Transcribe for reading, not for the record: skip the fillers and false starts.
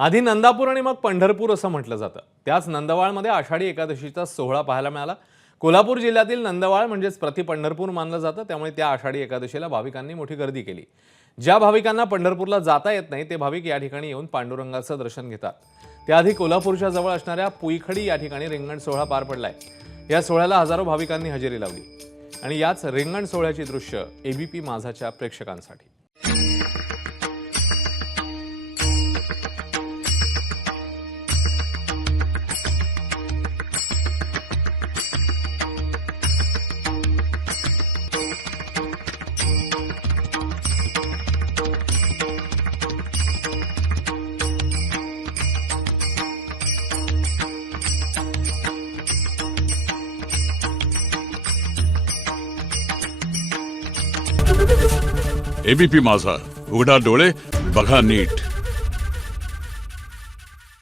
आधी नंदापूर आणि मग पंढरपूर असं म्हटलं जातं। त्याच नंदवाळमध्ये आषाढी एकादशीचा सोहळा पाहायला मिळाला। कोल्हापूर जिल्ह्यातील नंदवाळ म्हणजेच प्रति पंढरपूर मानलं जातं, त्यामुळे त्या आषाढी एकादशीला भाविकांनी मोठी गर्दी केली। ज्या भाविकांना पंढरपूरला जाता येत नाही ते भाविक या ठिकाणी येऊन पांडुरंगाचं दर्शन घेतात। त्याआधी कोल्हापूरच्या जवळ असणाऱ्या पुईखडी या ठिकाणी रिंगण सोहळा पार पडलाय। या सोहळ्याला हजारो भाविकांनी हजेरी लावली आणि याच रिंगण सोहळ्याची दृश्य एबीपी माझाच्या प्रेक्षकांसाठी। एबीपी माझा, उघडा डोळे बघा नीट।